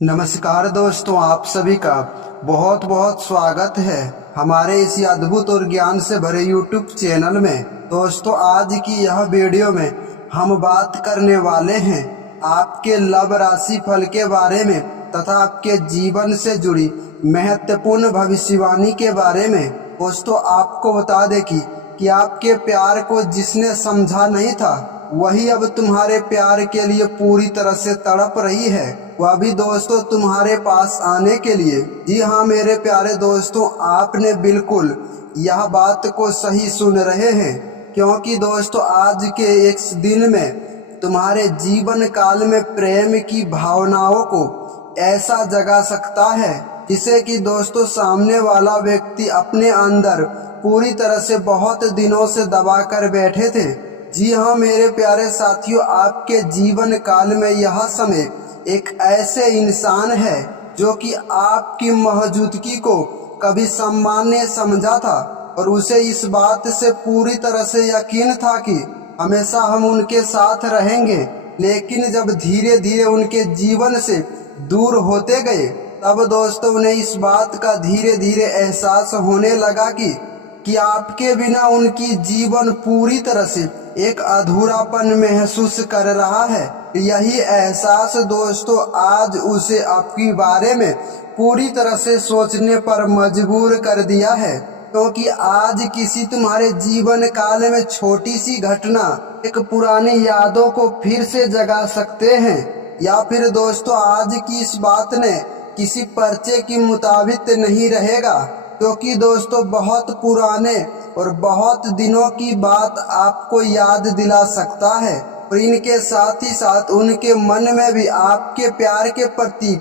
नमस्कार दोस्तों, आप सभी का बहुत बहुत स्वागत है हमारे इसी अद्भुत और ज्ञान से भरे YouTube चैनल में। दोस्तों, आज की यह वीडियो में हम बात करने वाले हैं आपके लव राशि फल के बारे में तथा आपके जीवन से जुड़ी महत्वपूर्ण भविष्यवाणी के बारे में। दोस्तों, आपको बता दें कि आपके प्यार को जिसने समझा नहीं था वही अब तुम्हारे प्यार के लिए पूरी तरह से तड़प रही है, वह भी दोस्तों तुम्हारे पास आने के लिए। जी हाँ मेरे प्यारे दोस्तों, आपने बिल्कुल यह बात को सही सुन रहे हैं, क्योंकि दोस्तों आज के एक दिन में तुम्हारे जीवन काल में प्रेम की भावनाओं को ऐसा जगा सकता है जिसे कि दोस्तों सामने वाला व्यक्ति अपने अंदर पूरी तरह से बहुत दिनों से दबा कर बैठे थे। जी हाँ मेरे प्यारे साथियों, आपके जीवन काल में यह समय एक ऐसे इंसान है जो कि आपकी मौजूदगी को कभी सामान्य समझा था और उसे इस बात से पूरी तरह से यकीन था कि हमेशा हम उनके साथ रहेंगे। लेकिन जब धीरे धीरे उनके जीवन से दूर होते गए तब दोस्तों उन्हें इस बात का धीरे धीरे एहसास होने लगा कि आपके बिना उनकी जीवन पूरी तरह से एक अधूरापन महसूस कर रहा है। यही एहसास दोस्तों आज उसे आपके बारे में पूरी तरह से सोचने पर मजबूर कर दिया है, क्योंकि आज किसी तुम्हारे जीवन काल में छोटी सी घटना एक पुरानी यादों को फिर से जगा सकते हैं, या फिर दोस्तों आज की इस बात ने किसी पर्चे की मुताबिक नहीं रहेगा, क्योंकि दोस्तों बहुत पुराने और बहुत दिनों की बात आपको याद दिला सकता है। और इनके साथ ही साथ उनके मन में भी आपके प्यार के प्रति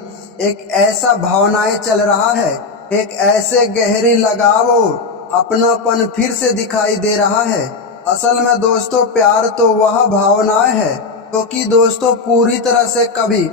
एक ऐसा भावनाएं चल रहा है, एक ऐसे गहरी लगाव और अपनापन फिर से दिखाई दे रहा है। असल में दोस्तों प्यार तो वह भावनाएं है क्योंकि दोस्तों पूरी तरह से कभी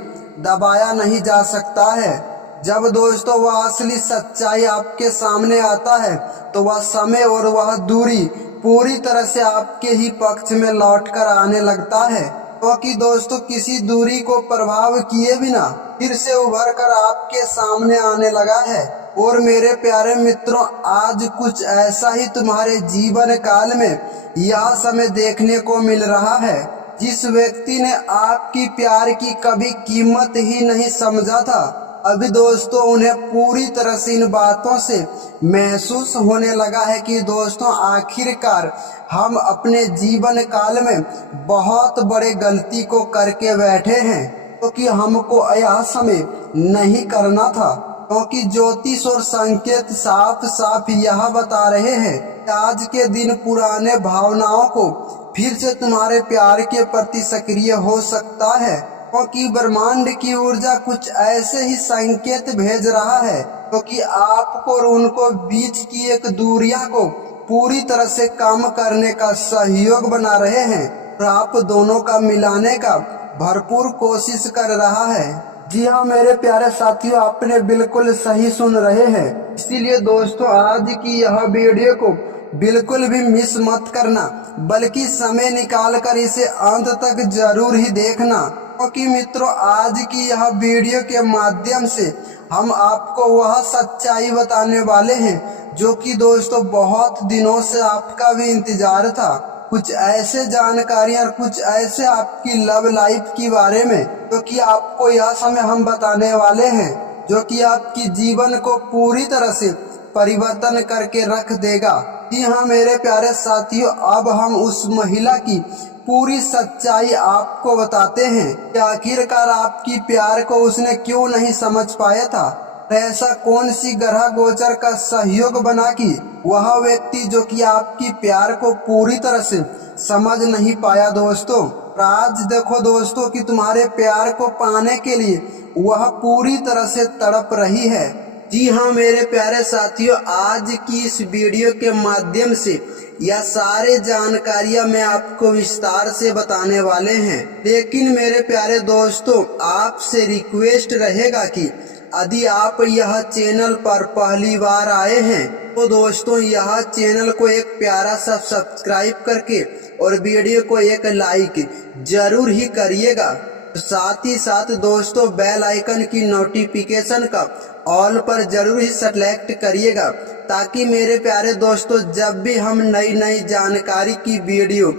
दबाया नहीं जा सकता है। जब दोस्तों वह असली सच्चाई आपके सामने आता है तो वह समय और वह दूरी पूरी तरह से आपके ही पक्ष में लौटकर आने लगता है, क्योंकि दोस्तों किसी दूरी को प्रभाव किए बिना फिर से उभर कर आपके सामने आने लगा है। और मेरे प्यारे मित्रों, आज कुछ ऐसा ही तुम्हारे जीवन काल में यह समय देखने को मिल रहा है। जिस व्यक्ति ने आपकी प्यार की कभी कीमत ही नहीं समझा था, अभी दोस्तों उन्हें पूरी तरह से इन बातों से महसूस होने लगा है कि दोस्तों आखिरकार हम अपने जीवन काल में बहुत बड़े गलती को करके बैठे हैं, क्योंकि हमको यह समय नहीं करना था। क्योंकि ज्योतिष और संकेत साफ साफ यह बता रहे हैं कि आज के दिन पुराने भावनाओं को फिर से तुम्हारे प्यार के प्रति सक्रिय हो सकता है, क्योंकि ब्रह्मांड की ऊर्जा कुछ ऐसे ही संकेत भेज रहा है क्योंकि आपको और उनको बीच की एक दूरियां को पूरी तरह से कम करने का सहयोग बना रहे हैं और आप दोनों का मिलाने का भरपूर कोशिश कर रहा है। जी हाँ मेरे प्यारे साथियों, आपने बिल्कुल सही सुन रहे हैं। इसीलिए दोस्तों आज की यह वीडियो को बिल्कुल भी मिस मत करना, बल्कि समय निकाल कर इसे अंत तक जरूर ही देखना, क्योंकि मित्रों आज की यह वीडियो के माध्यम से हम आपको वह सच्चाई बताने वाले हैं जो कि दोस्तों बहुत दिनों से आपका भी इंतजार था। कुछ ऐसे जानकारियां, कुछ ऐसे आपकी लव लाइफ के बारे में जो कि आपको यह समय हम बताने वाले हैं, जो कि आपकी जीवन को पूरी तरह से परिवर्तन करके रख देगा। जी हाँ मेरे प्यारे साथियों, अब हम उस महिला की पूरी सच्चाई आपको बताते हैं कि आखिरकार आपकी प्यार को उसने क्यों नहीं समझ पाया था। ऐसा कौन सी ग्रह गोचर का सहयोग बना कि वह व्यक्ति जो कि आपकी प्यार को पूरी तरह से समझ नहीं पाया। दोस्तों आज देखो दोस्तों कि तुम्हारे प्यार को पाने के लिए वह पूरी तरह से तड़प रही है। जी हाँ मेरे प्यारे साथियों, आज की इस वीडियो के माध्यम से यह सारे जानकारियां मैं आपको विस्तार से बताने वाले हैं। लेकिन मेरे प्यारे दोस्तों आपसे रिक्वेस्ट रहेगा कि यदि आप यह चैनल पर पहली बार आए हैं तो दोस्तों यह चैनल को एक प्यारा सा सब्सक्राइब करके और वीडियो को एक लाइक जरूर ही करिएगा, साथ ही साथ दोस्तों बेल आइकन की नोटिफिकेशन का ऑल पर जरूर ही सेलेक्ट करिएगा, ताकि मेरे प्यारे दोस्तों जब भी हम नई नई जानकारी की वीडियो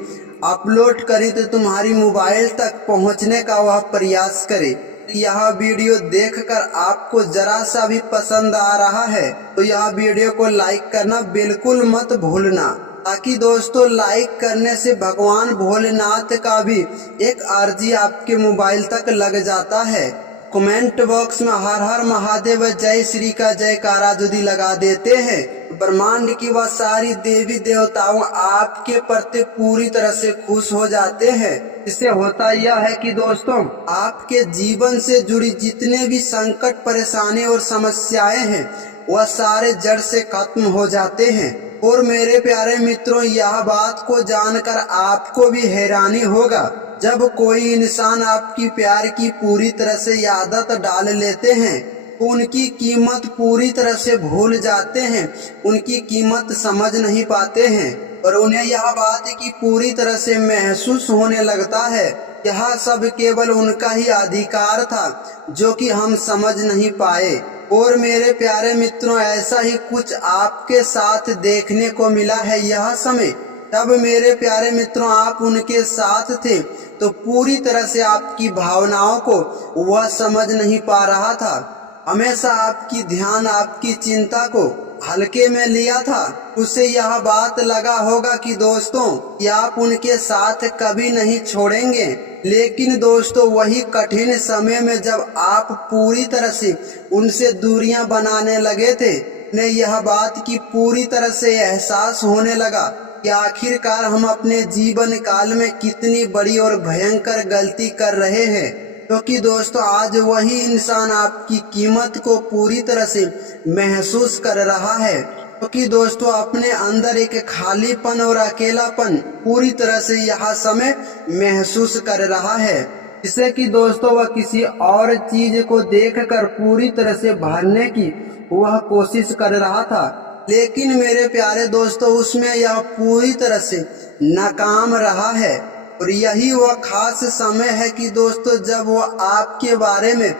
अपलोड करें तो तुम्हारी मोबाइल तक पहुंचने का वह प्रयास करे। यह वीडियो देखकर आपको जरा सा भी पसंद आ रहा है तो यह वीडियो को लाइक करना बिल्कुल मत भूलना, ताकि दोस्तों लाइक करने से भगवान भोलेनाथ का भी एक अर्जी आपके मोबाइल तक लग जाता है। कमेंट बॉक्स में हर हर महादेव जय श्री का जयकारा यदि लगा देते हैं, ब्रह्मांड की वह सारी देवी देवताओं आपके प्रति पूरी तरह से खुश हो जाते हैं। इससे होता यह है कि दोस्तों आपके जीवन से जुड़ी जितने भी संकट परेशानी और समस्याएं हैं वह सारे जड़ से खत्म हो जाते हैं। और मेरे प्यारे मित्रों, यह बात को जानकर आपको भी हैरानी होगा, जब कोई इंसान आपकी प्यार की पूरी तरह से आदत डाल लेते हैं तो उनकी कीमत पूरी तरह से भूल जाते हैं, उनकी कीमत समझ नहीं पाते हैं और उन्हें यह बात की पूरी तरह से महसूस होने लगता है यह सब केवल उनका ही अधिकार था जो कि हम समझ नहीं पाए। और मेरे प्यारे मित्रों, ऐसा ही कुछ आपके साथ देखने को मिला है यह समय। तब मेरे प्यारे मित्रों आप उनके साथ थे तो पूरी तरह से आपकी भावनाओं को वह समझ नहीं पा रहा था, हमेशा आपकी ध्यान आपकी चिंता को हल्के में लिया था। उसे यह बात लगा होगा कि दोस्तों कि आप उनके साथ कभी नहीं छोड़ेंगे, लेकिन दोस्तों वही कठिन समय में जब आप पूरी तरह से उनसे दूरियां बनाने लगे थे, ने यह बात की पूरी तरह से एहसास होने लगा कि आखिरकार हम अपने जीवन काल में कितनी बड़ी और भयंकर गलती कर रहे हैं। क्योंकि दोस्तों आज वही इंसान आपकी कीमत को पूरी तरह से महसूस कर रहा है, क्योंकि दोस्तों अपने अंदर एक खालीपन और अकेलापन पूरी तरह से यह समय महसूस कर रहा है, जिससे कि दोस्तों वह किसी और चीज को देखकर पूरी तरह से भरने की वह कोशिश कर रहा था। लेकिन मेरे प्यारे दोस्तों उसमें यह पूरी तरह से नाकाम रहा है। और यही वह खास समय है कि दोस्तों जब वह आपके बारे में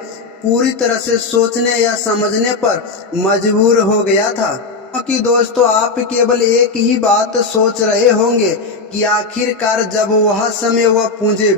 पूरी तरह से सोचने या समझने पर मजबूर हो गया था। क्योंकि दोस्तों आप केवल एक ही बात सोच रहे होंगे कि आखिरकार जब वह समय वह मुझे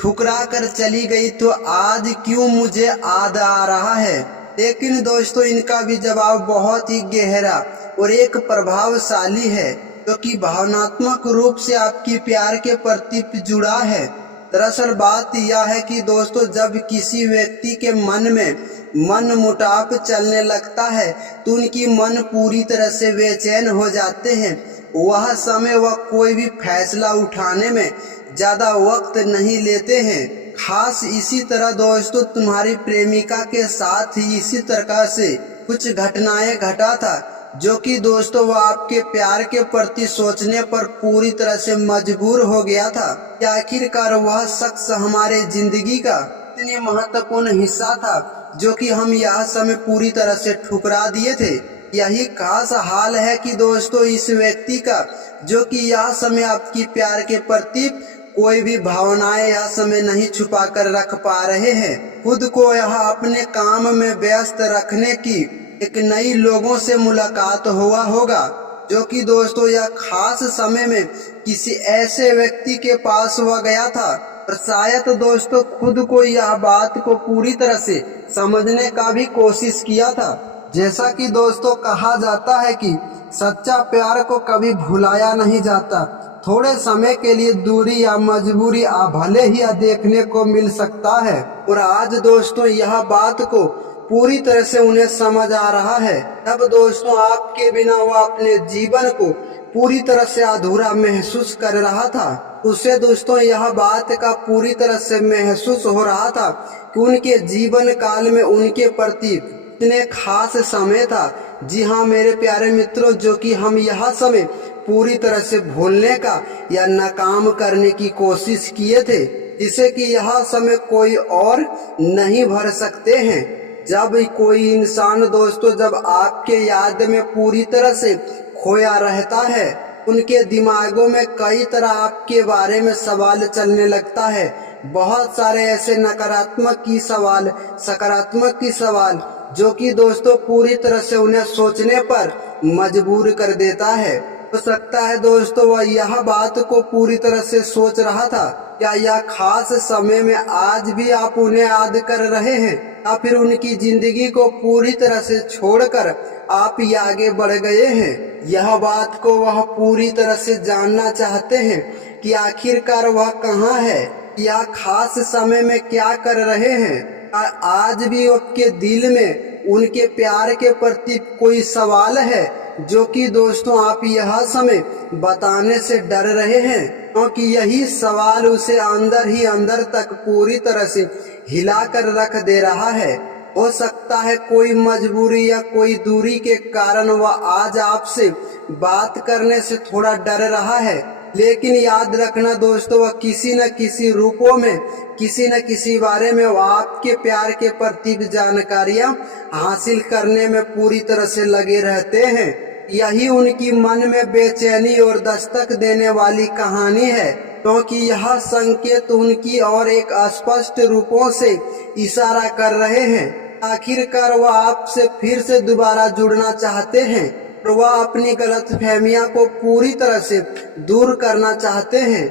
ठुकरा कर चली गई तो आज क्यों मुझे याद आ रहा है। लेकिन दोस्तों इनका भी जवाब बहुत ही गहरा और एक प्रभावशाली है, जो कि भावनात्मक रूप से आपकी प्यार के प्रति जुड़ा है। दरअसल बात यह है कि दोस्तों जब किसी व्यक्ति के मन में मन मुटाव चलने लगता है तो उनकी मन पूरी तरह से बेचैन हो जाते हैं। वह समय वह कोई भी फैसला उठाने में ज्यादा वक्त नहीं लेते हैं। खास इसी तरह दोस्तों तुम्हारी प्रेमिका के साथ ही इसी तरह से कुछ घटनाएं घटा था, जो कि दोस्तों वह आपके प्यार के प्रति सोचने पर पूरी तरह से मजबूर हो गया था कि आखिरकार वह शख्स हमारे जिंदगी का इतने महत्वपूर्ण हिस्सा था जो कि हम यह समय पूरी तरह से ठुकरा दिए थे। यही खास हाल है कि दोस्तों इस व्यक्ति का, जो कि यह समय आपकी प्यार के प्रति कोई भी भावनाएं यह समय नहीं छुपा कर रख पा रहे हैं। खुद को यह अपने काम में व्यस्त रखने की एक नई लोगों से मुलाकात हुआ होगा, जो कि दोस्तों यह खास समय में किसी ऐसे व्यक्ति के पास हुआ गया था और शायद दोस्तों खुद को यह बात को पूरी तरह से समझने का भी कोशिश किया था। जैसा कि दोस्तों कहा जाता है कि सच्चा प्यार को कभी भुलाया नहीं जाता, थोड़े समय के लिए दूरी या मजबूरी भले ही देखने को मिल सकता है। और आज दोस्तों यह बात को पूरी तरह से उन्हें समझ आ रहा है। तब दोस्तों आपके बिना वह अपने जीवन को पूरी तरह से अधूरा महसूस कर रहा था। उसे दोस्तों यह बात का पूरी तरह से महसूस हो रहा था कि उनके जीवन काल में उनके प्रति इतने खास समय था। जी हाँ मेरे प्यारे मित्रों, जो कि हम यह समय पूरी तरह से भूलने का या नाकाम करने की कोशिश किए थे, जिसे कि यह समय कोई और नहीं भर सकते हैं। जब कोई इंसान दोस्तों जब आपके याद में पूरी तरह से खोया रहता है, उनके दिमागों में कई तरह आपके बारे में सवाल चलने लगता है। बहुत सारे ऐसे नकारात्मक की सवाल, सकारात्मक की सवाल जो कि दोस्तों पूरी तरह से उन्हें सोचने पर मजबूर कर देता है। हो सकता है दोस्तों वह यह बात को पूरी तरह से सोच रहा था, क्या यह खास समय में आज भी आप उन्हें याद कर रहे हैं, या फिर उनकी जिंदगी को पूरी तरह से छोड़कर आप ही आगे बढ़ गए हैं। यह बात को वह पूरी तरह से जानना चाहते हैं कि आखिरकार वह कहाँ है, या खास समय में क्या कर रहे हैं। आज भी आपके दिल में उनके प्यार के प्रति कोई सवाल है जो कि दोस्तों आप यह समय बताने से डर रहे हैं, क्योंकि यही सवाल उसे अंदर ही अंदर तक पूरी तरह से हिला कर रख दे रहा है। हो सकता है कोई मजबूरी या कोई दूरी के कारण वह आज आपसे बात करने से थोड़ा डर रहा है, लेकिन याद रखना दोस्तों वह किसी न किसी रूपों में, किसी न किसी बारे में वह आपके प्यार के प्रति जानकारियां हासिल करने में पूरी तरह से लगे रहते हैं। यही उनकी मन में बेचैनी और दस्तक देने वाली कहानी है, क्योंकि यह संकेत उनकी और एक स्पष्ट रूपों से इशारा कर रहे हैं। आखिरकार वह आपसे फिर से दोबारा जुड़ना चाहते हैं, और वह अपनी गलतफहमियां को पूरी तरह से दूर करना चाहते हैं।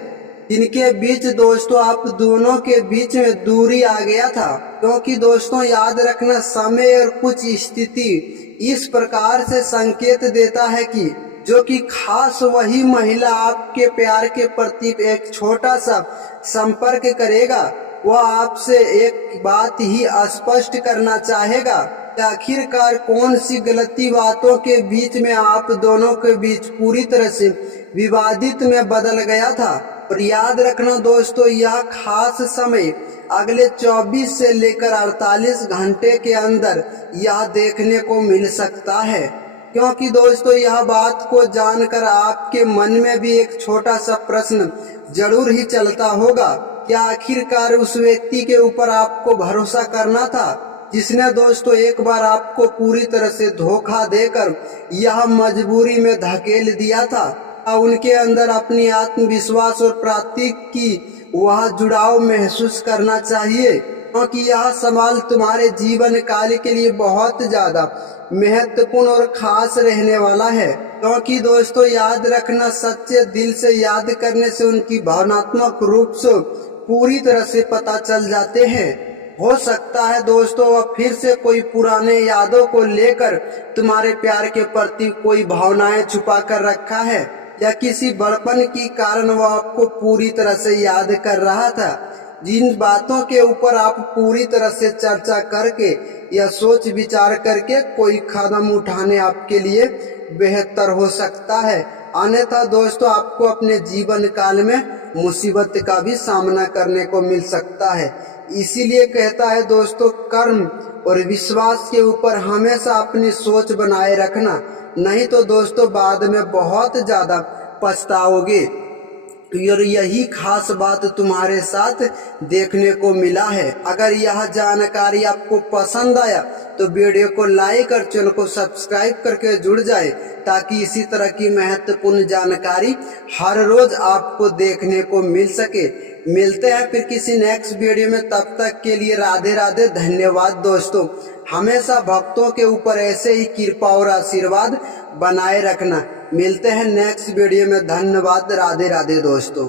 इनके बीच दोस्तों आप दोनों के बीच में दूरी आ गया था, क्योंकि दोस्तों याद रखना समय और कुछ स्थिति इस प्रकार से संकेत देता है कि जो कि खास वही महिला आपके प्यार के प्रति एक छोटा सा संपर्क करेगा, वह आपसे एक बात ही स्पष्ट करना चाहेगा कि आखिरकार कौन सी गलती बातों के बीच में आप दोनों के बीच पूरी तरह से विवादित में बदल गया था। और याद रखना दोस्तों यह खास समय अगले 24 से लेकर 48 घंटे के अंदर यह देखने को मिल सकता है, क्योंकि दोस्तों यह बात को जानकर आपके मन में भी एक छोटा सा प्रश्न जरूर ही चलता होगा, क्या आखिरकार उस व्यक्ति के ऊपर आपको भरोसा करना था जिसने दोस्तों एक बार आपको पूरी तरह से धोखा देकर यह मजबूरी में धकेल दिया था। उनके अंदर अपनी आत्मविश्वास और प्राप्ति की वह जुड़ाव महसूस करना चाहिए, क्योंकि यह सवाल तुम्हारे जीवन काल के लिए बहुत ज्यादा महत्वपूर्ण और खास रहने वाला है। क्योंकि दोस्तों याद रखना सच्चे दिल से याद करने से उनकी भावनात्मक रूप से पूरी तरह से पता चल जाते हैं। हो सकता है दोस्तों वह फिर से कोई पुराने यादों को लेकर तुम्हारे प्यार के प्रति कोई भावनाएं छुपा कर रखा है, या किसी बड़पन के कारण वह आपको पूरी तरह से याद कर रहा था। जिन बातों के ऊपर आप पूरी तरह से चर्चा करके या सोच विचार करके कोई कदम उठाने आपके लिए बेहतर हो सकता है, अन्यथा दोस्तों आपको अपने जीवन काल में मुसीबत का भी सामना करने को मिल सकता है। इसीलिए कहता है दोस्तों कर्म और विश्वास के ऊपर हमेशा अपनी सोच बनाए रखना, नहीं तो दोस्तों बाद में बहुत ज्यादा पछताओगे। और यही खास बात तुम्हारे साथ देखने को मिला है। अगर यह जानकारी आपको पसंद आया तो वीडियो को लाइक और चैनल को सब्सक्राइब करके जुड़ जाए, ताकि इसी तरह की महत्वपूर्ण जानकारी हर रोज आपको देखने को मिल सके। मिलते हैं फिर किसी नेक्स्ट वीडियो में, तब तक के लिए राधे राधे। धन्यवाद दोस्तों। हमेशा भक्तों के ऊपर ऐसे ही कृपा और आशीर्वाद बनाए रखना। मिलते हैं नेक्स्ट वीडियो में। धन्यवाद। राधे राधे दोस्तों।